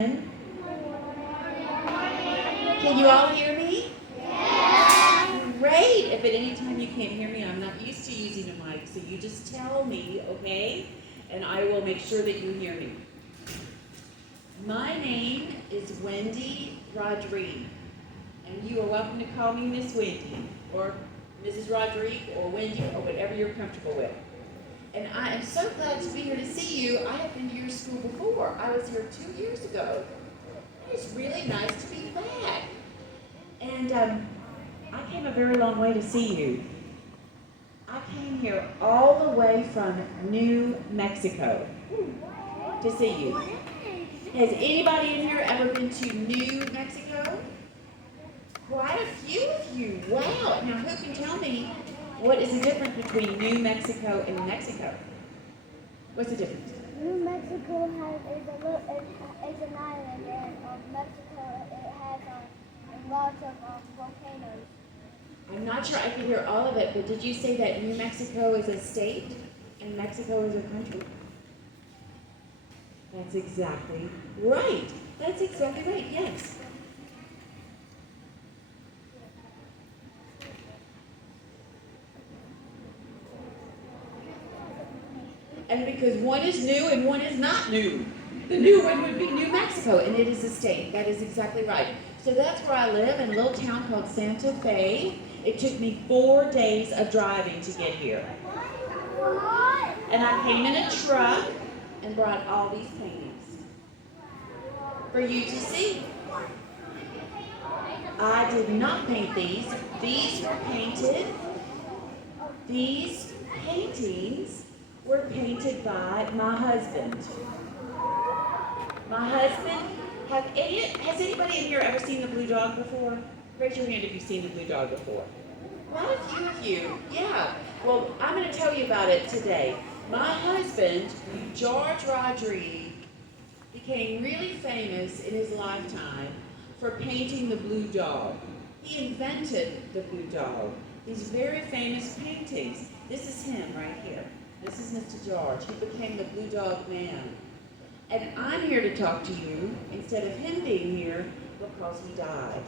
Can you all hear me? Great. If at any time you can't hear me, I'm not used to using a mic, so you just tell me, okay? And I will make sure that you hear me. My name is Wendy Rodriguez, and you are welcome to call me Miss Wendy, or Mrs. Rodriguez, or Wendy, or whatever you're comfortable with. And I am so glad to be here to see you. I have been to your school before. I was here 2 years ago. It's really nice to be back. And I came a very long way to see you. I came here all the way from New Mexico to see you. Has anybody in here ever been to New Mexico? Quite a few of you. Wow. Now, who can tell me what is the difference between New Mexico and Mexico? What's the difference? New Mexico is an island, and Mexico it has lots of volcanoes. I'm not sure I could hear all of it, but did you say that New Mexico is a state and Mexico is a country? That's exactly right. That's exactly right, yes. And because one is new and one is not new. The new one would be New Mexico, and it is a state. That is exactly right. So that's where I live, in a little town called Santa Fe. It took me 4 days of driving to get here. And I came in a truck and brought all these paintings for you to see. I did not paint these. These were painted. These paintings were painted by my husband. My husband, has anybody in here ever seen the Blue Dog before? Raise your hand if you've seen the Blue Dog before. Quite a few of you, yeah. Well, I'm going to tell you about it today. My husband, George Rodriguez, became really famous in his lifetime for painting the Blue Dog. He invented the Blue Dog. These very famous paintings. This is him right here. This is Mr. George. He became the Blue Dog Man. And I'm here to talk to you instead of him being here because he died.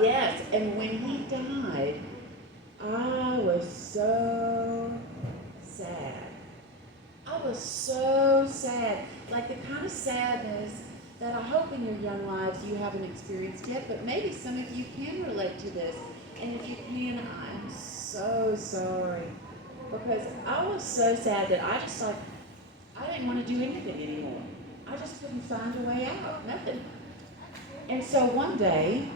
Yes, and when he died, I was so sad. I was so sad. Like the kind of sadness that I hope in your young lives you haven't experienced yet, but maybe some of you can relate to this. And if you can, I'm so sorry. Because I was so sad that I didn't want to do anything anymore. I just couldn't find a way out, nothing. And so one day,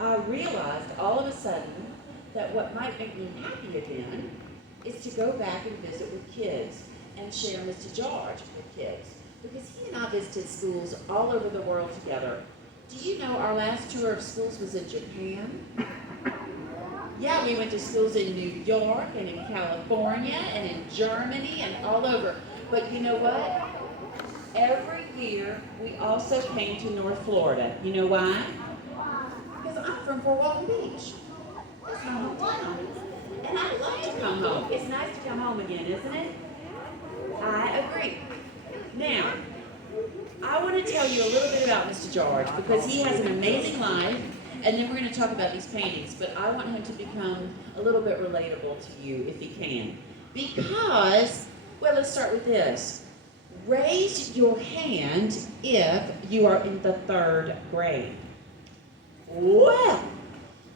I realized all of a sudden that what might make me happy again is to go back and visit with kids and share Mr. George with kids. Because he and I visited schools all over the world together. Do you know our last tour of schools was in Japan? Yeah, we went to schools in New York and in California and in Germany and all over. But you know what? Every year we also came to North Florida. You know why? Because I'm from Fort Walton Beach. That's my hometown. And I love to come home. It's nice to come home again, isn't it? I agree. Now, I want to tell you a little bit about Mr. George because he has an amazing life. And then we're going to talk about these paintings, but I want him to become a little bit relatable to you if he can. Because, well, let's start with this. Raise your hand if you are in the 3rd grade. Well,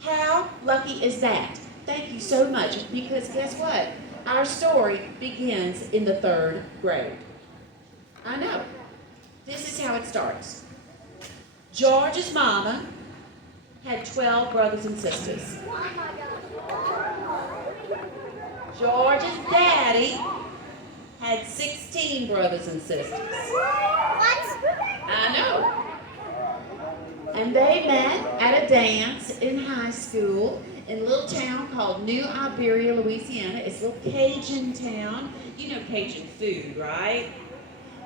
how lucky is that? Thank you so much, because guess what? Our story begins in the 3rd grade. I know. This is how it starts. George's mama had 12 brothers and sisters. George's daddy had 16 brothers and sisters. I know. And they met at a dance in high school in a little town called New Iberia, Louisiana. It's a little Cajun town. You know Cajun food, right?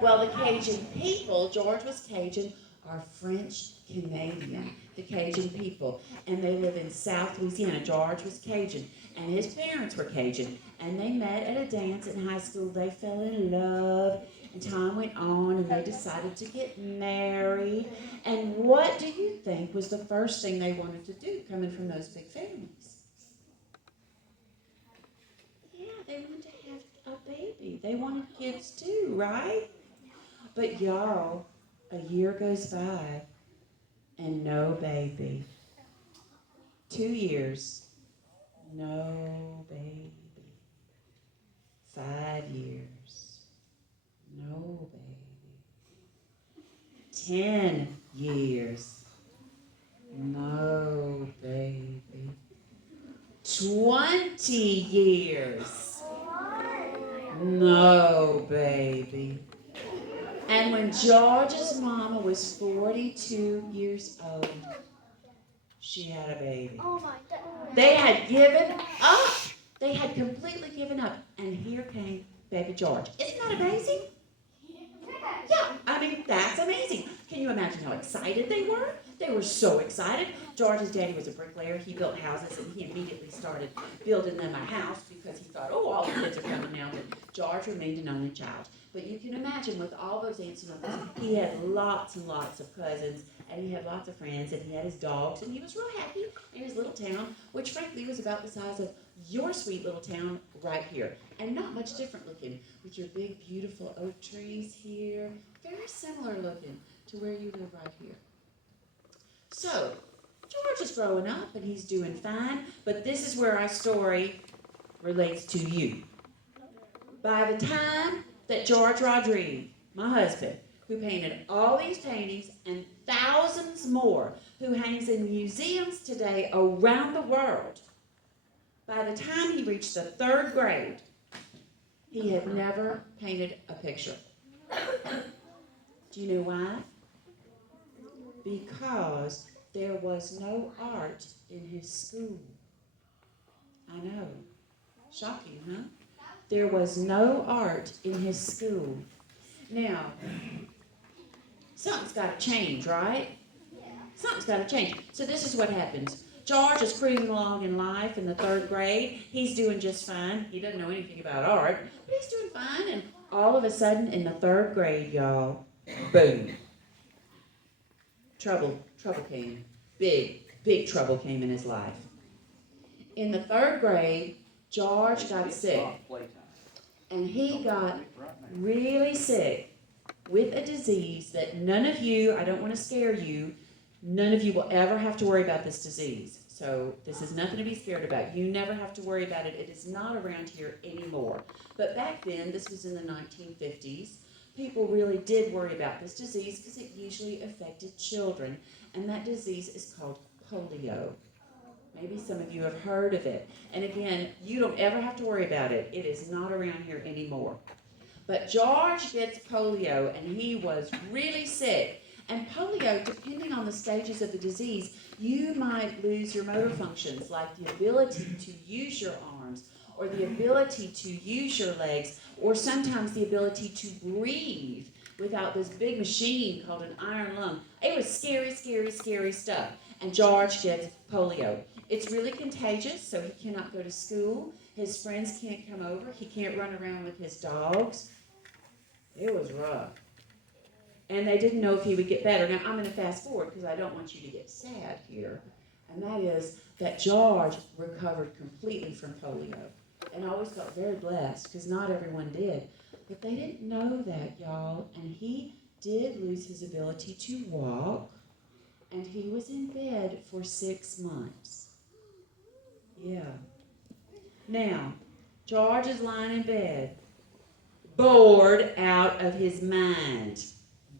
Well, the Cajun people, George was Cajun, are French Canadian, the Cajun people, and they live in South Louisiana. George was Cajun, and his parents were Cajun, and they met at a dance in high school. They fell in love, and time went on, and they decided to get married. And what do you think was the first thing they wanted to do, coming from those big families? Yeah, they wanted to have a baby. They wanted kids too, right? But y'all, a year goes by, and no baby. 2 years, no baby. 5 years, no baby. 10 years, no baby. 20 years, no baby. And when George's mama was 42 years old, she had a baby. Oh my God. They had given up. They had completely given up. And here came baby George. Isn't that amazing? Yeah, I mean, that's amazing. Can you imagine how excited they were? They were so excited. George's daddy was a bricklayer. He built houses, and he immediately started building them a house because he thought, oh, all the kids are coming now. But George remained an only child. But you can imagine with all those aunts and uncles, he had lots and lots of cousins, and he had lots of friends, and he had his dogs, and he was real happy in his little town, which frankly was about the size of your sweet little town right here. And not much different looking, with your big, beautiful oak trees here. Very similar looking to where you live right here. So, George is growing up, and he's doing fine, but this is where our story relates to you. By the time that George Rodriguez, my husband, who painted all these paintings and thousands more, who hangs in museums today around the world, by the time he reached the 3rd grade, he had never painted a picture. Do you know why? Because there was no art in his school. I know. Shocking, huh? There was no art in his school. Now, something's got to change, right? Something's got to change. So this is what happens. George is cruising along in life in the 3rd grade. He's doing just fine. He doesn't know anything about art, but he's doing fine. And all of a sudden, in the 3rd grade, y'all, boom. Trouble came. Big trouble came in his life. In the 3rd grade, George got sick. And he got really sick with a disease that none of you, I don't want to scare you, none of you will ever have to worry about this disease. So this is nothing to be scared about. You never have to worry about it. It is not around here anymore. But back then, this was in the 1950s, people really did worry about this disease because it usually affected children. And that disease is called polio. Maybe some of you have heard of it. And again, you don't ever have to worry about it. It is not around here anymore. But George gets polio, and he was really sick. And polio, depending on the stages of the disease, you might lose your motor functions, like the ability to use your arms, or the ability to use your legs, or sometimes the ability to breathe without this big machine called an iron lung. It was scary, scary, scary stuff. And George gets polio. It's really contagious, so he cannot go to school. His friends can't come over. He can't run around with his dogs. It was rough. And they didn't know if he would get better. Now, I'm going to fast forward because I don't want you to get sad here. And that is that George recovered completely from polio. And I always felt very blessed because not everyone did. But they didn't know that, y'all. And he did lose his ability to walk. And he was in bed for 6 months. Yeah. Now, George is lying in bed, bored out of his mind.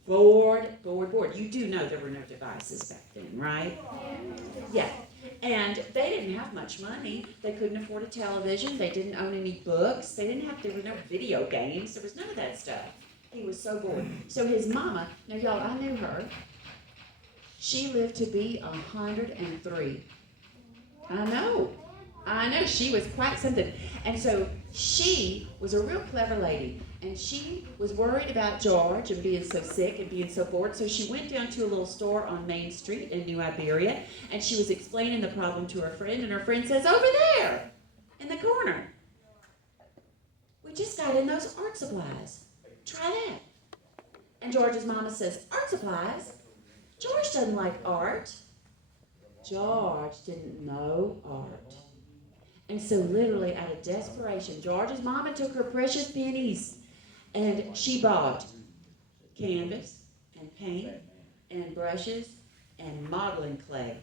Bored. You do know there were no devices back then, right? Yeah. And they didn't have much money. They couldn't afford a television. They didn't own any books. There were no video games. There was none of that stuff. He was so bored. So his mama, now y'all, I knew her. She lived to be 103. I know, she was quite something. And so she was a real clever lady, and she was worried about George and being so sick and being so bored, so she went down to a little store on Main Street in New Iberia, and she was explaining the problem to her friend, and her friend says, over there. in the corner. We just got in those art supplies. Try that. And George's mama says, art supplies? George doesn't like art. George didn't know art. And so literally out of desperation, George's mama took her precious pennies and she bought canvas and paint and brushes and modeling clay.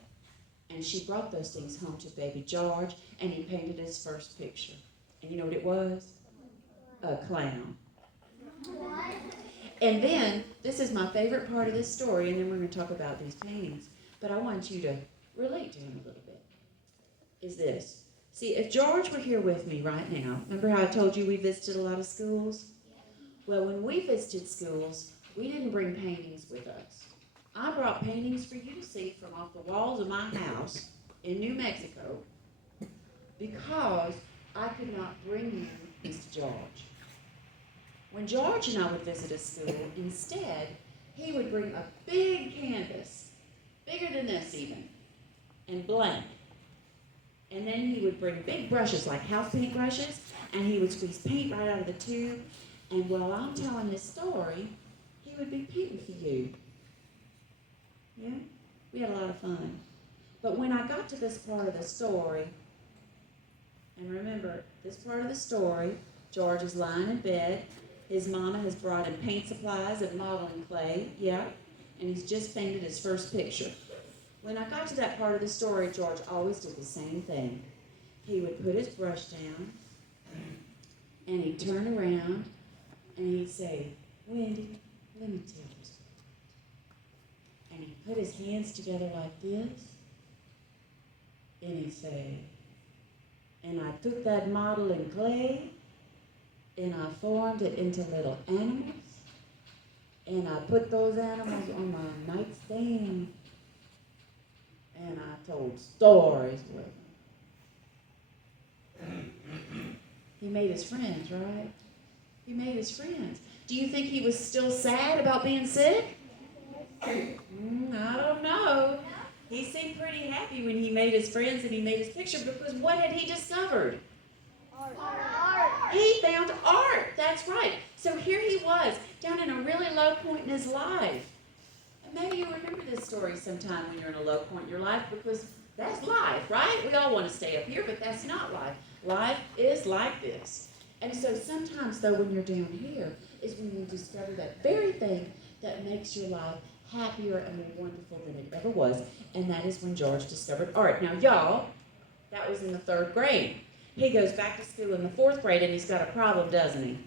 And she brought those things home to baby George, and he painted his first picture. And you know what it was? A clown. And then, this is my favorite part of this story, and then we're going to talk about these paintings. But I want you to relate to him a little bit. Is this. See, if George were here with me right now, remember how I told you we visited a lot of schools? Well, when we visited schools, we didn't bring paintings with us. I brought paintings for you to see from off the walls of my house in New Mexico because I could not bring you Mr. George. When George and I would visit a school, instead, he would bring a big canvas, bigger than this even, and blank. And then he would bring big brushes, like house paint brushes, and he would squeeze paint right out of the tube. And while I'm telling this story, he would be painting for you. Yeah? We had a lot of fun. But when I got to this part of the story, and remember, this part of the story, George is lying in bed. His mama has brought him paint supplies and modeling clay, yeah, and he's just painted his first picture. When I got to that part of the story, George always did the same thing. He would put his brush down, and he'd turn around, and he'd say, Wendy, let me tell you something. And he'd put his hands together like this, and he'd say, and I took that model in clay, and I formed it into little animals, and I put those animals on my nightstand, and I told stories with them. He made his friends, right? He made his friends. Do you think he was still sad about being sick? I don't know. He seemed pretty happy when he made his friends and he made his picture, because what had he discovered? Art. He found art. That's right. So here he was, down in a really low point in his life. And maybe you remember this story sometime when you're in a low point in your life, because that's life, right? We all want to stay up here, but that's not life. Life is like this. And so sometimes, though, when you're down here, is when you discover that very thing that makes your life happier and more wonderful than it ever was. And that is when George discovered art. Now, y'all, that was in the 3rd grade. He goes back to school in the 4th grade, and he's got a problem, doesn't he?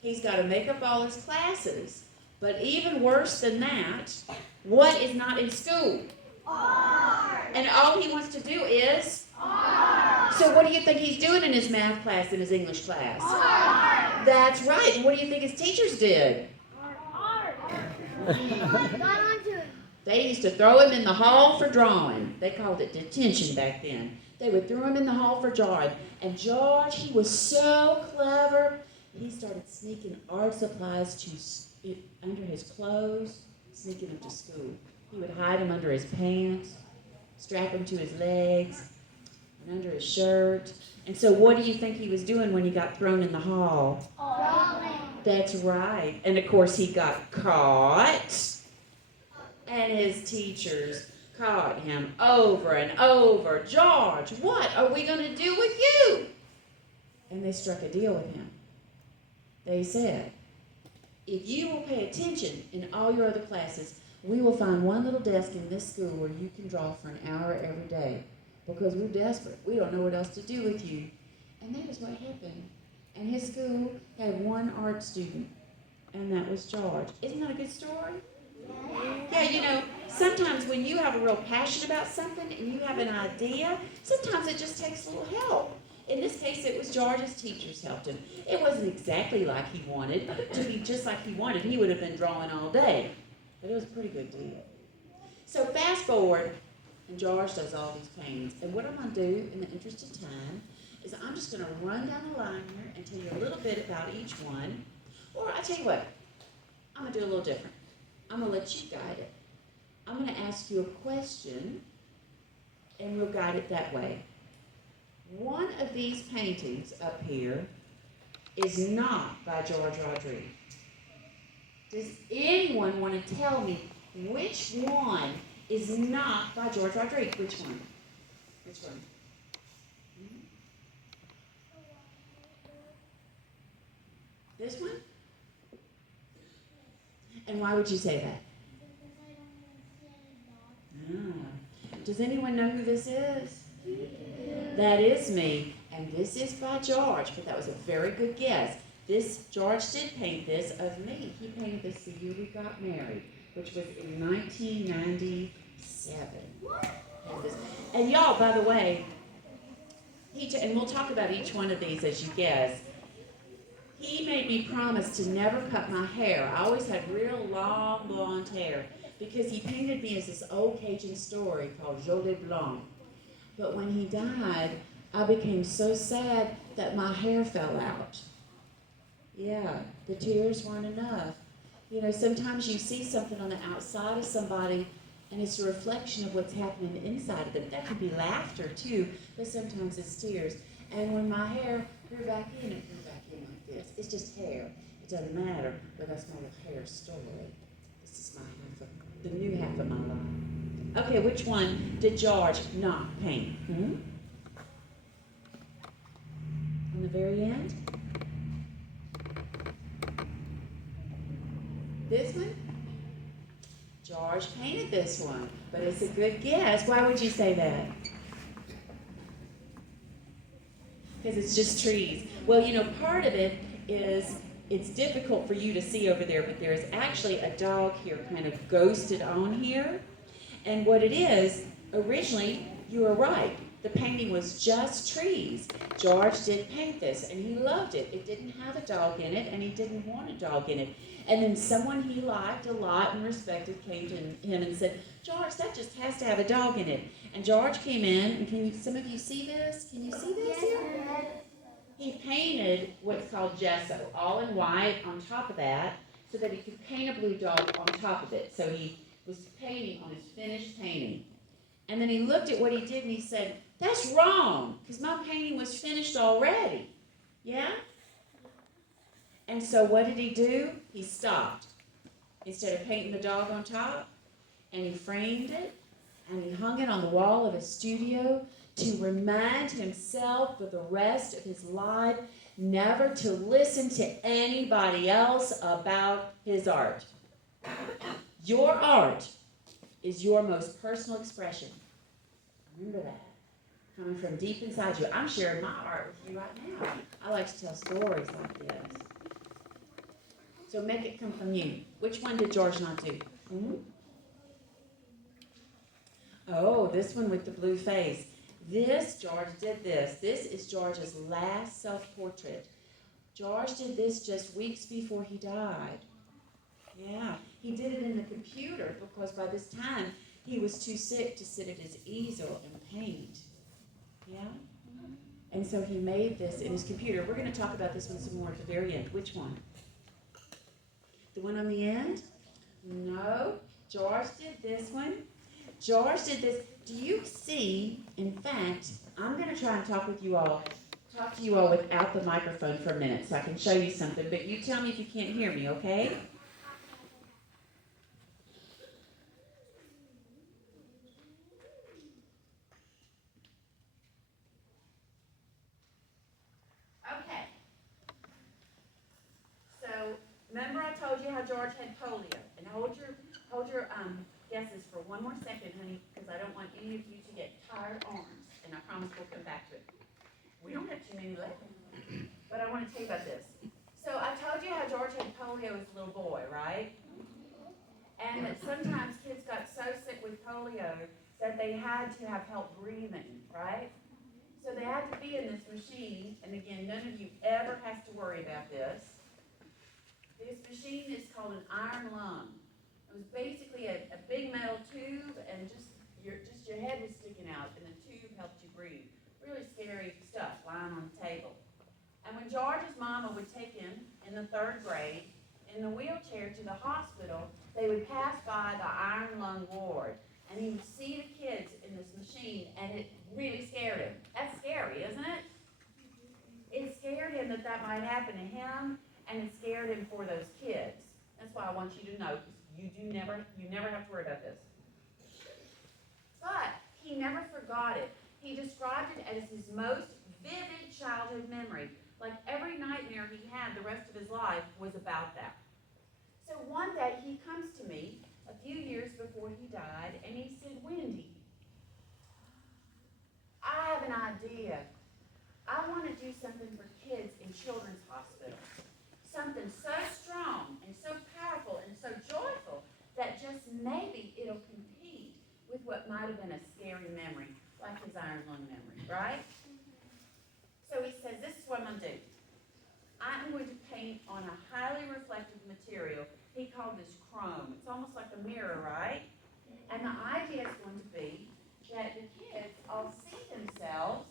He's got to make up all his classes. But even worse than that, what is not in school? Art. And all he wants to do is? Art. So what do you think he's doing in his math class, in his English class? Art. That's right. And what do you think his teachers did? Art. Got onto him. They used to throw him in the hall for drawing. They called it detention back then. They would throw him in the hall for drawing. And George, he was so clever, he started sneaking art supplies under his clothes, sneaking them to school. He would hide them under his pants, strap them to his legs, and under his shirt. And so what do you think he was doing when he got thrown in the hall? Drawing. That's right. And of course he got caught. And his teachers caught him over and over. George, what are we going to do with you? And they struck a deal with him. They said, if you will pay attention in all your other classes, we will find one little desk in this school where you can draw for an hour every day, because we're desperate. We don't know what else to do with you. And that is what happened. And his school had one art student, and that was George. Isn't that a good story? Yeah, you know, sometimes when you have a real passion about something and you have an idea, sometimes it just takes a little help. In this case, it was George's teachers helped him. It wasn't exactly like he wanted to be just like he wanted. He would have been drawing all day, but it was a pretty good deal. So fast forward, and George does all these paintings. And what I'm going to do in the interest of time is I'm just going to run down the line here and tell you a little bit about each one. Or I tell you what, I'm going to do a little different. I'm going to let you guide it. I'm going to ask you a question, and we'll guide it that way. One of these paintings up here is not by George Rodriguez. Does anyone want to tell me which one is not by George Rodriguez? Which one? Which one? This one? And why would you say that? Does anyone know who this is? That is me. And this is by George, but that was a very good guess. George did paint this of me. He painted this the year we got married, which was in 1997. And y'all, by the way, and we'll talk about each one of these as you guess. He made me promise to never cut my hair. I always had real long blonde hair because he painted me as this old Cajun story called Jolie Blanc. But when he died, I became so sad that my hair fell out. Yeah, the tears weren't enough. You know, sometimes you see something on the outside of somebody and it's a reflection of what's happening inside of them. That could be laughter too, but sometimes it's tears. And when my hair grew back in, it grew back in like this. It's just hair. It doesn't matter, but that's my hair story. This is the new half of my life. Okay, which one did George not paint? On the very end? This one? George painted this one, but it's a good guess. Why would you say that? Because it's just trees. Well, you know, part of it is it's difficult for you to see over there, but there's actually a dog here kind of ghosted on here. And what it is, originally, you were right. The painting was just trees. George did paint this, and he loved it. It didn't have a dog in it, and he didn't want a dog in it. And then someone he liked a lot and respected came to him and said, George, that just has to have a dog in it. And George came in, and some of you see this? Can you see this here? He painted what's called gesso, all in white on top of that, so that he could paint a blue dog on top of it. So he was painting on his finished painting. And then he looked at what he did and he said, that's wrong, because my painting was finished already. Yeah? And so what did he do? He stopped. Instead of painting the dog on top, and he framed it, and he hung it on the wall of his studio to remind himself for the rest of his life never to listen to anybody else about his art. Your art is your most personal expression. Remember that. Coming from deep inside you. I'm sharing my art with you right now. I like to tell stories like this. So make it come from you. Which one did George not do? Oh, this one with the blue face. George did this. This is George's last self-portrait. George did this just weeks before he died. Yeah, he did it in the computer because by this time he was too sick to sit at his easel and paint. Yeah? And so he made this in his computer. We're going to talk about this one some more at the very end. Which one? The one on the end? No. George did this one. George did this. Do you see, in fact, I'm going to try and talk to you all without the microphone for a minute so I can show you something, but you tell me if you can't hear me, okay? Okay. So, remember I told you how George had polio? And hold your guesses for one more second, honey, because I don't want any of you to get tired arms, and I promise we'll come back to it. We don't have too many left, but I want to tell you about this. So I told you how George had polio as a little boy, right? And that sometimes kids got so sick with polio that they had to have help breathing, right? So they had to be in this machine, and again, none of you ever has to worry about this. This machine is called an iron lung. It was basically a big metal tube, and just your head was sticking out, and the tube helped you breathe. Really scary stuff lying on the table. And when George's mama would take him in the 3rd grade in the wheelchair to the hospital, they would pass by the iron lung ward. and he would see the kids in this machine, and it really scared him. That's scary, isn't it? It scared him that that might happen to him, and it scared him for those kids. That's why I want you to know, because you never have to worry about this. But he never forgot it. He described it as his most vivid childhood memory. Like every nightmare he had the rest of his life was about that. So one day he comes to me a few years before he died, and he said, Wendy, I have an idea. I want to do something for kids in children's hospitals. Something so strong and so powerful and so joyful that just maybe it'll compete with what might have been a scary memory, like his iron lung memory, right? So he says, this is what I'm going to do. I'm going to paint on a highly reflective material. He called this chrome. It's almost like a mirror, right? And the idea is going to be that the kids all see themselves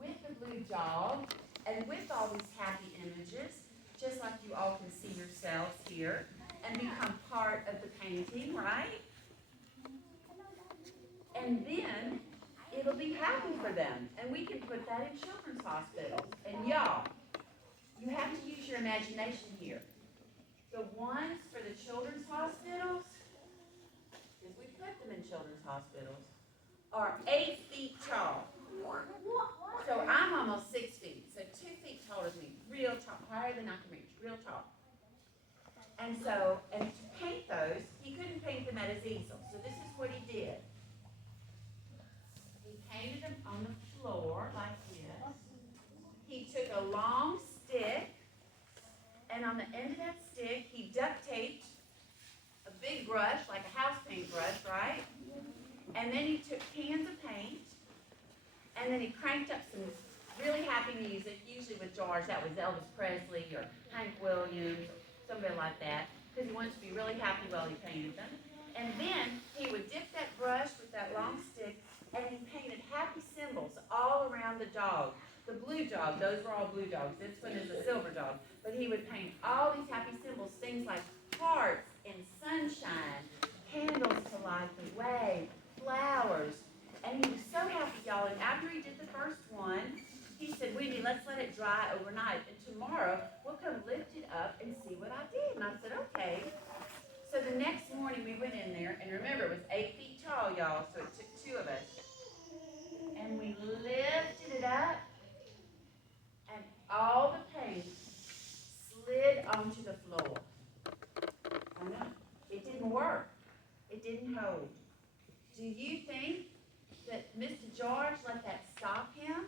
with the blue dog and with all these happy images, just like you all can see yourselves here, and become part of the painting, right? And then it'll be happy for them. And we can put that in children's hospitals. And y'all, you have to use your imagination here. The ones for the children's hospitals, because we put them in children's hospitals, are 8 feet tall. So I'm almost 6 feet, so 2 feet taller than me, real tall, higher than I can reach, real tall. And to paint those, he couldn't paint them at his easel. So this is what he did. He painted them on the floor like this. He took a long stick, and on the end of that stick, he duct taped a big brush, like a house paint brush, right? And then he took cans of paint, and then he cranked up some really happy music, usually with George. That was Elvis Presley or Hank Williams, somebody like that, because he wanted to be really happy while he painted them. And then he would dip that brush with that long stick, and he painted happy symbols all around the dog. The blue dog, those were all blue dogs. This one is a silver dog. But he would paint all these happy symbols, things like hearts and sunshine, candles to light the way, flowers. And he was so happy, y'all. And after he did the first one, he said, Wendy, let's let it dry overnight. And tomorrow, we'll come lift it up and see what I did. And I said, okay. So the next morning, we went in there. And remember, it was 8 feet tall, y'all. So it took 2 of us. And we lifted it up. And all the paint slid onto the floor. I know. It didn't work. It didn't hold. Do you think that Mr. George let that stop him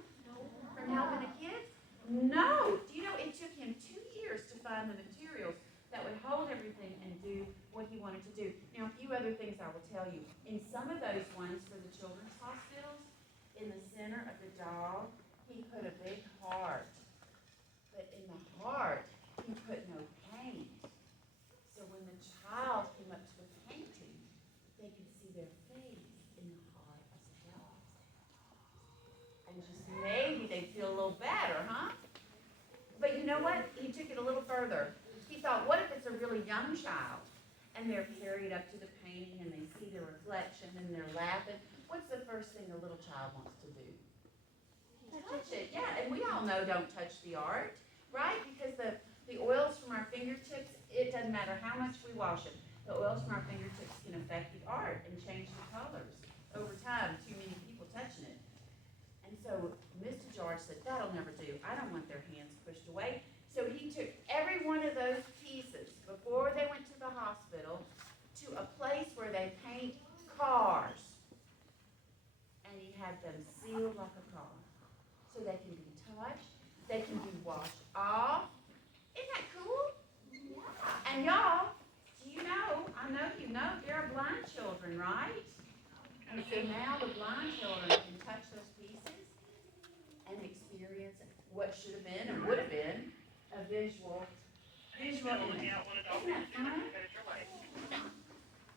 from helping the kids? No. Do you know it took him 2 years to find the materials that would hold everything and do what he wanted to do. Now, a few other things I will tell you. In some of those ones for the children's hospitals, in the center of the dog, he put a big heart. But in the heart, he put no paint. So when the child came up to the painting, they could see their face in the heart of the dog. And just maybe they'd feel a little better, huh? But you know what? He took it a little further. He thought, what if it's a really young child? And they're carried up to the painting and they see their reflection and they're laughing. What's the first thing a little child wants to do? Touch it. Yeah, and we all know don't touch the art, right? Because the oils from our fingertips, it doesn't matter how much we wash it. The oils from our fingertips can affect the art and change the colors over time. Too many people touching it. And so Mr. George said, that'll never do. I don't want their hands pushed away. So he took every one of those pieces before they went to the hospital to a place where they paint cars. And he had them sealed like a car. So they can be touched, they can be washed off. Isn't that cool? Yeah. And y'all, do you know, I know you know, there are blind children, right? And so now the blind children can touch those pieces and experience what should have been and would have been a visual image. Isn't that fun?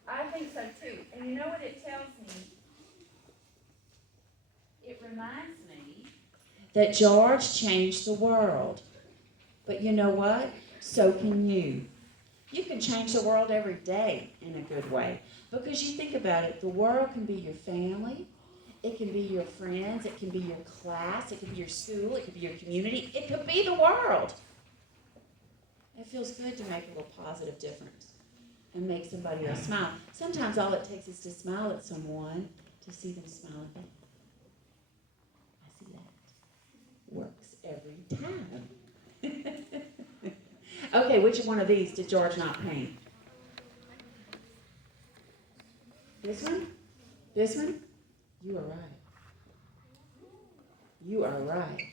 I think so too. And you know what it tells me? It reminds me that George changed the world. But you know what? So can you. You can change the world every day in a good way. Because you think about it, the world can be your family, it can be your friends, it can be your class, it can be your school, it could be your community, it could be the world. It feels good to make a little positive difference and make somebody else smile. Sometimes all it takes is to smile at someone to see them smile at me. I see that. Works every time. Okay, which one of these did George not paint? This one? This one? You are right. You are right.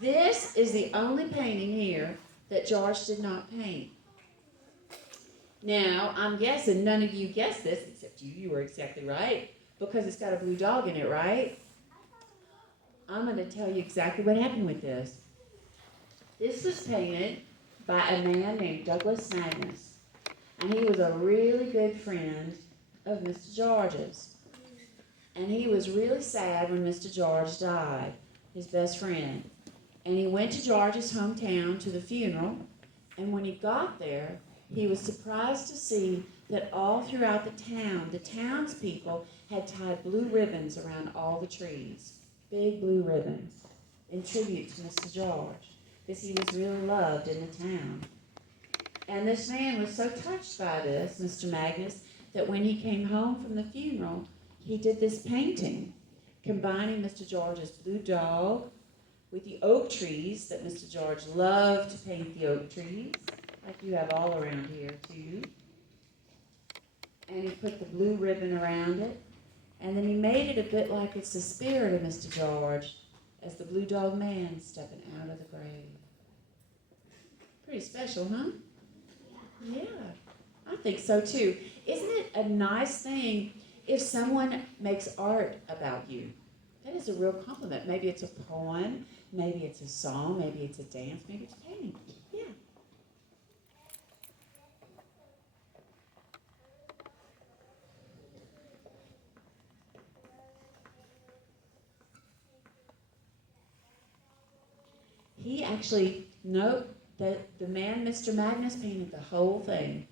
This is the only painting here that George did not paint. Now, I'm guessing none of you guessed this, except you. You were exactly right, because it's got a blue dog in it, right? I'm going to tell you exactly what happened with this. This was painted by a man named Douglas Magnus, and he was a really good friend of Mr. George's. And he was really sad when Mr. George died, his best friend. And he went to George's hometown to the funeral, and when he got there, he was surprised to see that all throughout the townspeople had tied blue ribbons around all the trees, big blue ribbons, in tribute to Mr. George, because he was really loved in the town. And this man was so touched by this, Mr. Magnus, that when he came home from the funeral, he did this painting, combining Mr. George's blue dog with the oak trees that Mr. George loved to paint the oak trees, like you have all around here too. And he put the blue ribbon around it, and then he made it a bit like it's the spirit of Mr. George as the blue dog man stepping out of the grave. Pretty special, huh? Yeah, I think so too. Isn't it a nice thing if someone makes art about you? That is a real compliment. Maybe it's a poem, maybe it's a song, maybe it's a dance, maybe it's a painting. Yeah. He actually, no, the man, Mr. Magnus, painted the whole thing.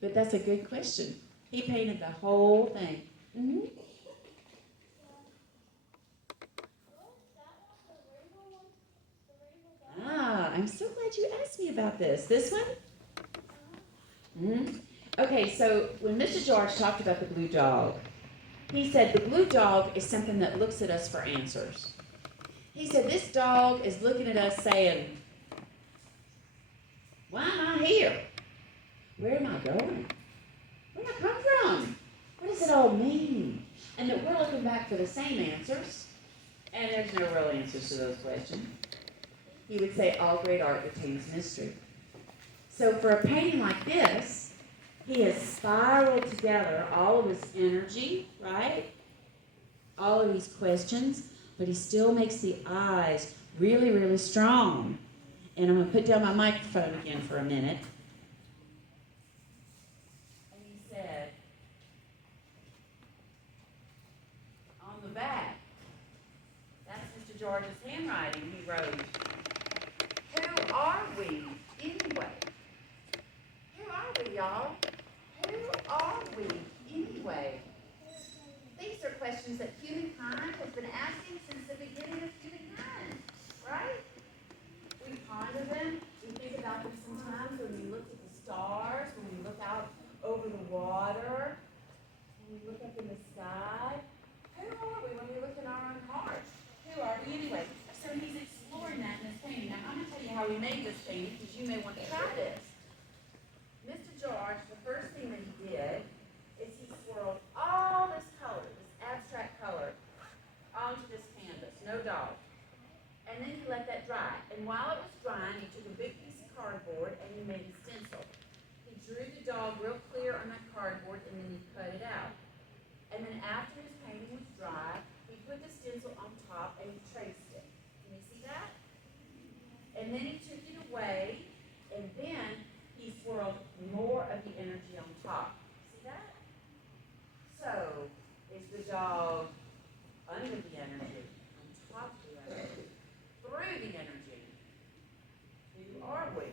But that's a good question. He painted the whole thing. Mm-hmm. Ah, I'm so glad you asked me about this. This one? Mm-hmm. Okay, so when Mr. George talked about the blue dog, he said the blue dog is something that looks at us for answers. He said this dog is looking at us saying, why am I here? Where am I going? Where did I come from? What does it all mean? And that we're looking back for the same answers, and there's no real answers to those questions. He would say all great art retains mystery. So for a painting like this, he has spiraled together all of his energy, right? All of these questions, but he still makes the eyes really, really strong. And I'm going to put down my microphone again for a minute. And he said, on the back, that's Mr. George's handwriting. He wrote, who are we anyway? Who are we, y'all? Who are we anyway? These are questions that humankind has been asking since the beginning of humankind, right? We ponder them, we think about them sometimes when we look at the stars, when we look out over the water, when we look up in the sky. Who are we when we look in our own hearts? Who are we anyway? So he's exploring that in this painting. Now I'm going to tell you how he made this painting because you may want to try this. Mr. George, the first thing that he did is he swirled all this color, this abstract color, onto this canvas, no dog. And then he let that dry. And while it was drying, he took a big piece of cardboard and he made a stencil. He drew the dog real clear on that cardboard and then he cut it out. And then after his painting was dry, he put the stencil on top and he traced it. Can you see that? And then he took it away and then he swirled more of the energy on top. See that? So, is the dog under the energy, on top of the energy, through the energy? Who are we?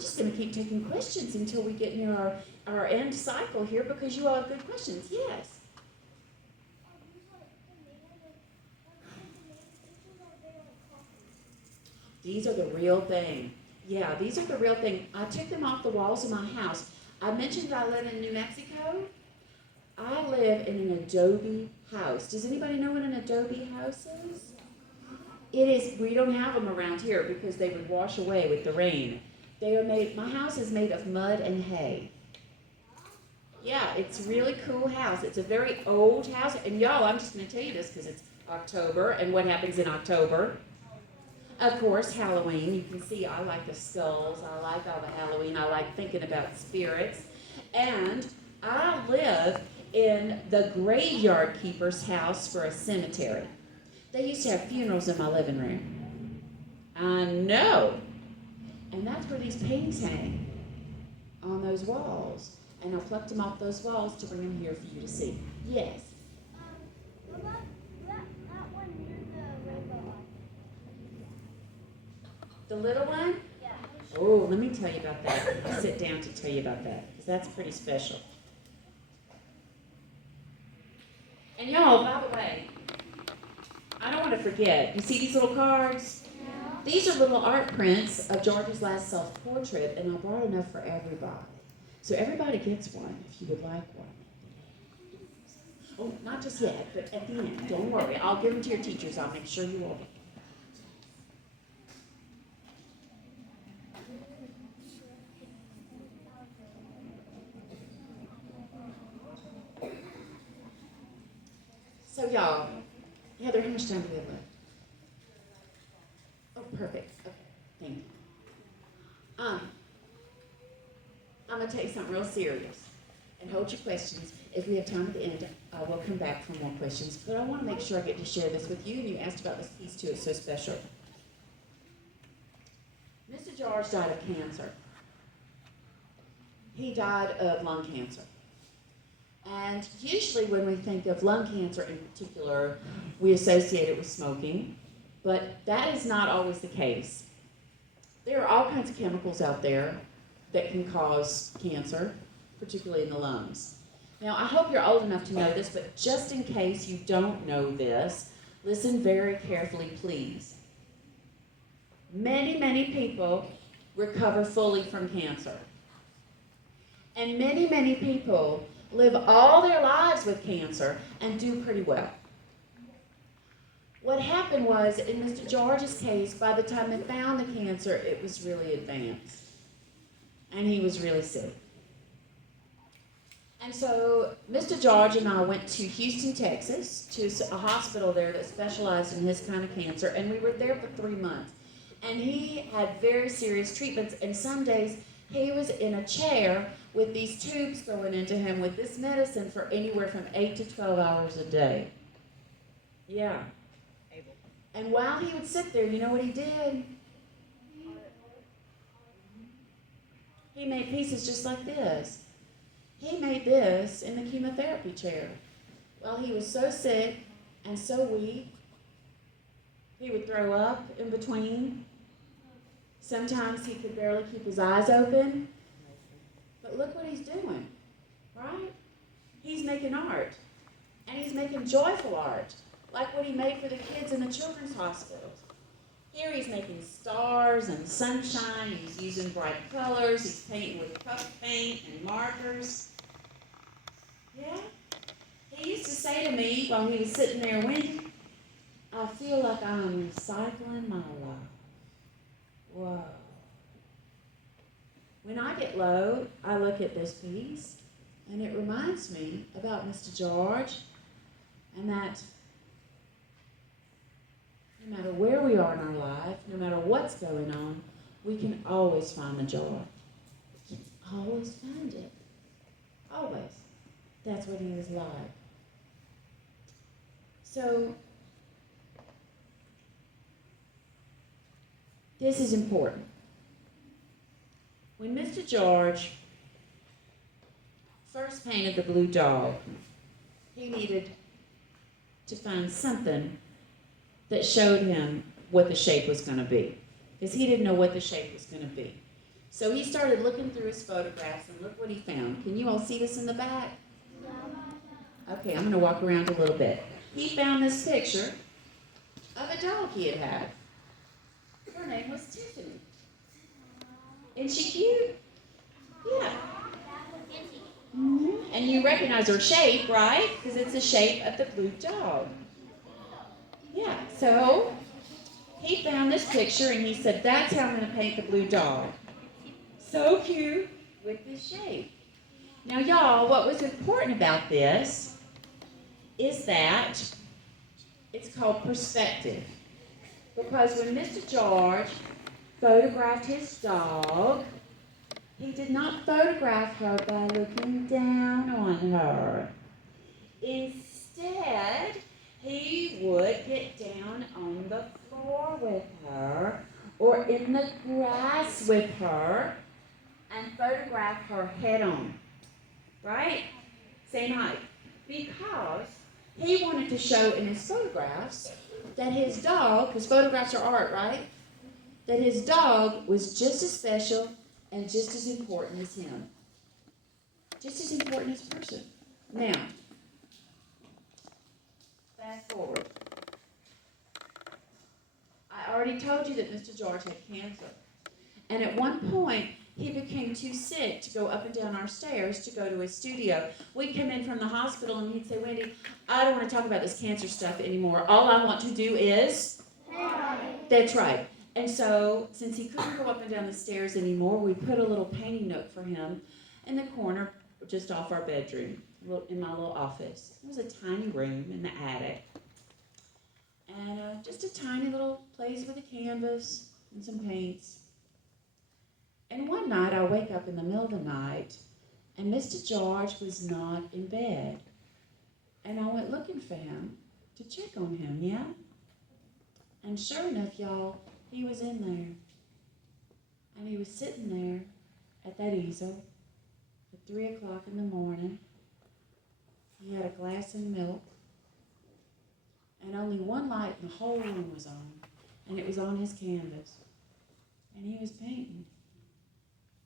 just going to keep taking questions until we get near our end cycle here because you all have good questions. Yes. These are the real thing. Yeah, these are the real thing. I took them off the walls of my house. I mentioned I live in New Mexico. I live in an adobe house. Does anybody know what an adobe house is? It is, we don't have them around here because they would wash away with the rain. They are made, my house is made of mud and hay. Yeah, it's a really cool house. It's a very old house. And y'all, I'm just going to tell you this because it's October. And what happens in October? Of course, Halloween. You can see I like the skulls. I like all the Halloween. I like thinking about spirits. And I live in the graveyard keeper's house for a cemetery. They used to have funerals in my living room. I know. And that's where these paintings hang, on those walls. And I plucked them off those walls to bring them here for you to see. Yes? What about that one near the rainbow arch? The little one? Yeah. Oh, let me tell you about that. I'll sit down to tell you about that, because that's pretty special. And y'all, by the way, I don't want to forget, you see these little cards? These are little art prints of George's last self-portrait, and I brought enough for everybody. So everybody gets one if you would like one. Oh, not just yet, but at the end. Don't worry. I'll give them to your teachers. I'll make sure you all get. So y'all, Heather, how much time do we have left? Oh, perfect. Okay, thank you. I'm going to tell you something real serious. And hold your questions. If we have time at the end, I will come back for more questions. But I want to make sure I get to share this with you. And you asked about this piece too. It's so special. Mr. George died of cancer. He died of lung cancer. And usually when we think of lung cancer in particular, we associate it with smoking. But that is not always the case. There are all kinds of chemicals out there that can cause cancer, particularly in the lungs. Now, I hope you're old enough to know this, but just in case you don't know this, listen very carefully, please. Many, many people recover fully from cancer. And many, many people live all their lives with cancer and do pretty well. What happened was, in Mr. George's case, by the time they found the cancer, it was really advanced. And he was really sick. And so Mr. George and I went to Houston, Texas, to a hospital there that specialized in his kind of cancer, and we were there for 3 months. And he had very serious treatments, and some days he was in a chair with these tubes going into him with this medicine for anywhere from 8 to 12 hours a day. Yeah. And while he would sit there, you know what he did? He made pieces just like this. He made this in the chemotherapy chair. Well, he was so sick and so weak, he would throw up in between. Sometimes he could barely keep his eyes open. But look what he's doing, right? He's making art. And he's making joyful art, like what he made for the kids in the children's hospitals. Here he's making stars and sunshine. He's using bright colors. He's painting with puff paint and markers. Yeah? He used to say to me while he was sitting there winking, I feel like I'm recycling my life. Whoa. When I get low, I look at this piece, and it reminds me about Mr. George, and that no matter where we are in our life, no matter what's going on, we can always find the joy. We can always find it. Always. That's what he was like. So, this is important. When Mr. George first painted the blue dog, he needed to find something that showed him what the shape was going to be, because he didn't know what the shape was going to be. So he started looking through his photographs, and look what he found. Can you all see this in the back? Okay, I'm going to walk around a little bit. He found this picture of a dog he had had. Her name was Tiffany. Isn't she cute? Yeah. And you recognize her shape, right? Because it's the shape of the blue dog. Yeah, so he found this picture and he said, that's how I'm going to paint the blue dog. So cute with this shape. Now, y'all, what was important about this is that it's called perspective. Because when Mr. George photographed his dog, he did not photograph her by looking down on her. Instead, he would get down on the floor with her or in the grass with her and photograph her head on. Right? Same height. Because he wanted to show in his photographs that his dog, because photographs are art, right? That his dog was just as special and just as important as him. Just as important as a person. Now, fast forward. I already told you that Mr. George had cancer. And at one point, he became too sick to go up and down our stairs to go to his studio. We'd come in from the hospital and he'd say, Wendy, I don't want to talk about this cancer stuff anymore. All I want to do is... That's right. And so, since he couldn't go up and down the stairs anymore, we put a little painting nook for him in the corner just off our bedroom, in my little office. It was a tiny room in the attic. And just a tiny little place with a canvas and some paints. And one night, I wake up in the middle of the night, and Mr. George was not in bed. And I went looking for him to check on him, yeah? And sure enough, y'all, he was in there. And he was sitting there at that easel at 3 o'clock in the morning. He had a glass of milk. And only one light in the whole room was on. And it was on his canvas. And he was painting.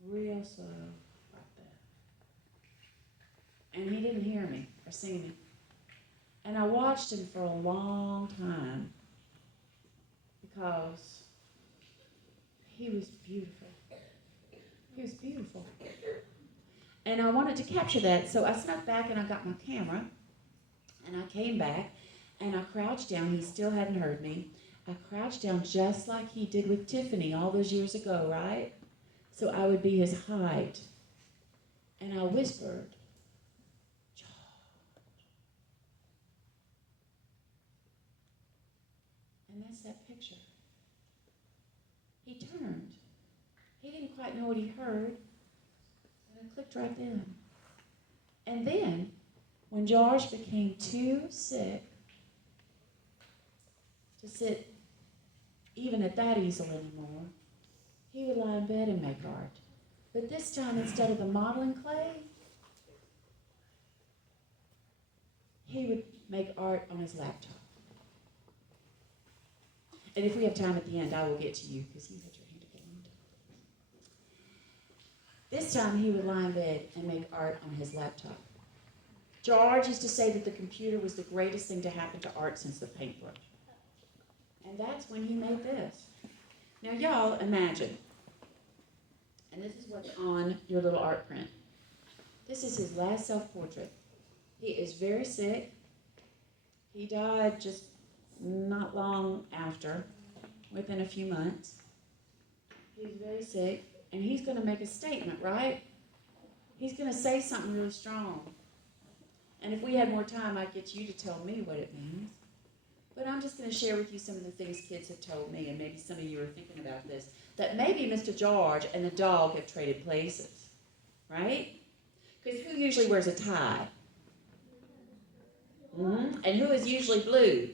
Real slow, like that. And he didn't hear me or see me. And I watched him for a long time because he was beautiful. He was beautiful. And I wanted to capture that, so I snuck back and I got my camera. And I came back and I crouched down. He still hadn't heard me. I crouched down just like he did with Tiffany all those years ago, right? So I would be his height. And I whispered, George. And that's that picture. He turned. He didn't quite know what he heard. And I clicked right then. And then, when George became too sick to sit even at that easel anymore, he would lie in bed and make art. But this time, instead of the modeling clay, he would make art on his laptop. And if we have time at the end, I will get to you, because you had your hand up a long time. This time, he would lie in bed and make art on his laptop. George used to say that the computer was the greatest thing to happen to art since the paintbrush. And that's when he made this. Now, y'all imagine, and this is what's on your little art print. This is his last self-portrait. He is very sick. He died just not long after, within a few months. He's very sick, and he's going to make a statement, right? He's going to say something really strong. And if we had more time, I'd get you to tell me what it means. But I'm just going to share with you some of the things kids have told me, and maybe some of you are thinking about this, that maybe Mr. George and the dog have traded places, right? Because who usually wears a tie? Mm-hmm. And who is usually blue?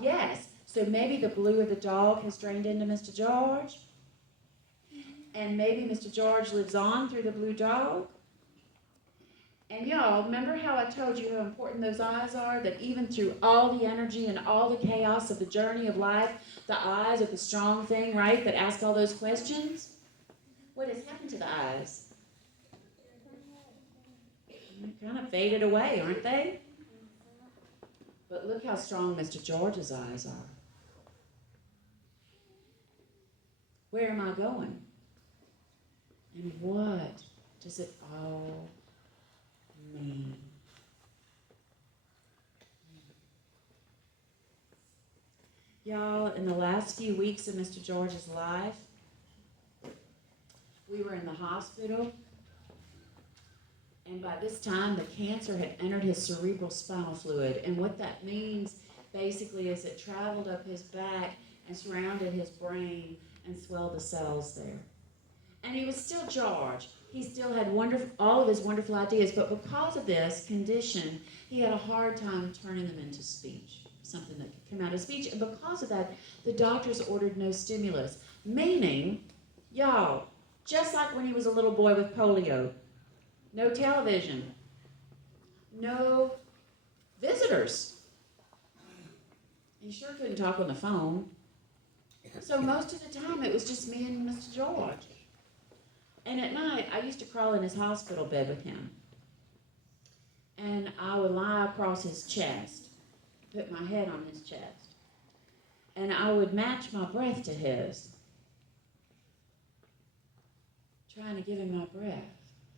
Yes. So maybe the blue of the dog has drained into Mr. George, and maybe Mr. George lives on through the blue dog. And y'all, remember how I told you how important those eyes are? That even through all the energy and all the chaos of the journey of life, the eyes are the strong thing, right? That ask all those questions. What has happened to the eyes? They're kind of faded away, aren't they? But look how strong Mr. George's eyes are. Where am I going? And what does it all mean? Y'all, in the last few weeks of Mr. George's life, we were in the hospital, and by this time the cancer had entered his cerebral spinal fluid. And what that means basically is it traveled up his back and surrounded his brain and swelled the cells there. And he was still George. He still had all of his wonderful ideas, but because of this condition, he had a hard time turning them into speech, something that could come out of speech. And because of that, the doctors ordered no stimulus, meaning, y'all, just like when he was a little boy with polio, no television, no visitors. He sure couldn't talk on the phone. So most of the time, it was just me and Mr. George. And at night, I used to crawl in his hospital bed with him. And I would lie across his chest, put my head on his chest. And I would match my breath to his, trying to give him my breath.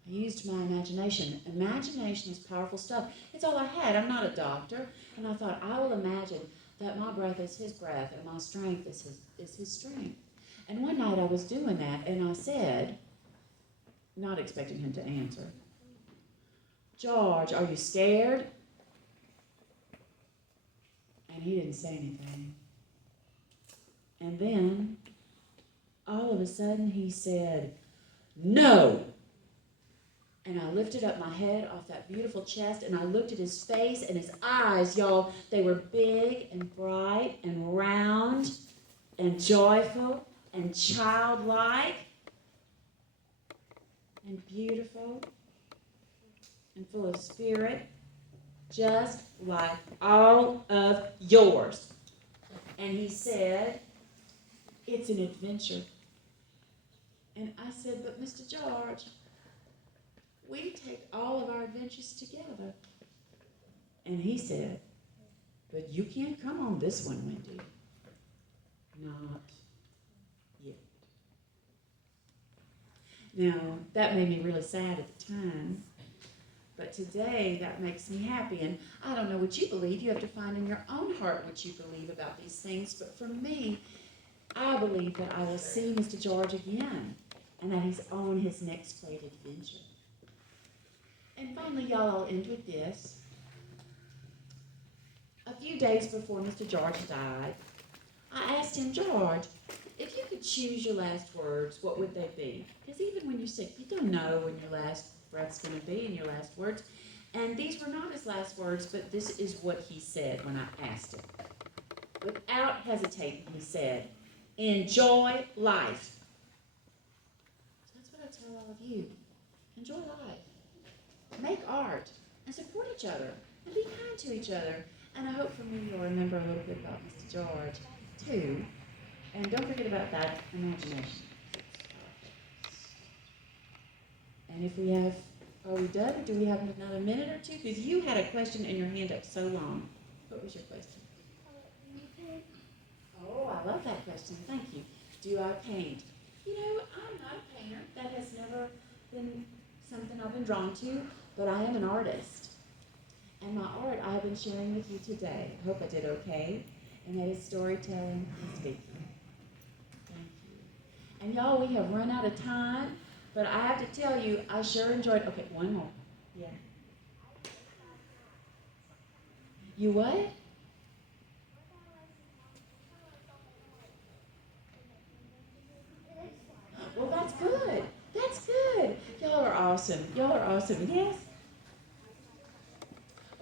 I used my imagination. Imagination is powerful stuff. It's all I had. I'm not a doctor. And I thought, I will imagine that my breath is his breath and my strength is his strength. And one night I was doing that, and I said, not expecting him to answer, George, are you scared? And he didn't say anything. And then, all of a sudden, he said, no. And I lifted up my head off that beautiful chest, and I looked at his face, and his eyes, y'all, they were big and bright and round and joyful and childlike and beautiful and full of spirit, just like all of yours. And he said, it's an adventure. And I said, but Mr. George, we take all of our adventures together. And he said, but you can't come on this one, Wendy. Not yet. Now, that made me really sad at the time. But today, that makes me happy. And I don't know what you believe. You have to find in your own heart what you believe about these things. But for me, I believe that I will see Mr. George again, and that he's on his next great adventure. And finally, y'all, I'll end with this. A few days before Mr. George died, I asked him, George, if you could choose your last words, what would they be? Because even when you're sick, you don't know when your last breath's going to be and your last words. And these were not his last words, but this is what he said when I asked him. Without hesitating, he said, enjoy life. That's what I tell all of you. Enjoy life. Make art and support each other and be kind to each other. And I hope for me you'll remember a little bit about Mr. George, too. And don't forget about that imagination. And if we have, are we done? Or do we have another minute or two? Because you had a question in your hand up so long. What was your question? Oh, I love that question. Thank you. Do I paint? You know, I'm not a painter. That has never been something I've been drawn to, but I am an artist. And my art I have been sharing with you today. I hope I did okay. And that is storytelling and speaking. Thank you. And y'all, we have run out of time, but I have to tell you, I sure enjoyed, okay, one more. Yeah. You what? Well, that's good. That's good. Y'all are awesome. Y'all are awesome. Yes?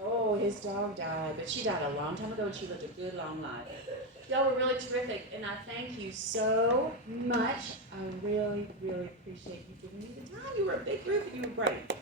Oh, his dog died, but she died a long time ago, and she lived a good, long life. Y'all were really terrific, and I thank you so much. I really, really appreciate you giving me the time. You were a big group, and you were great.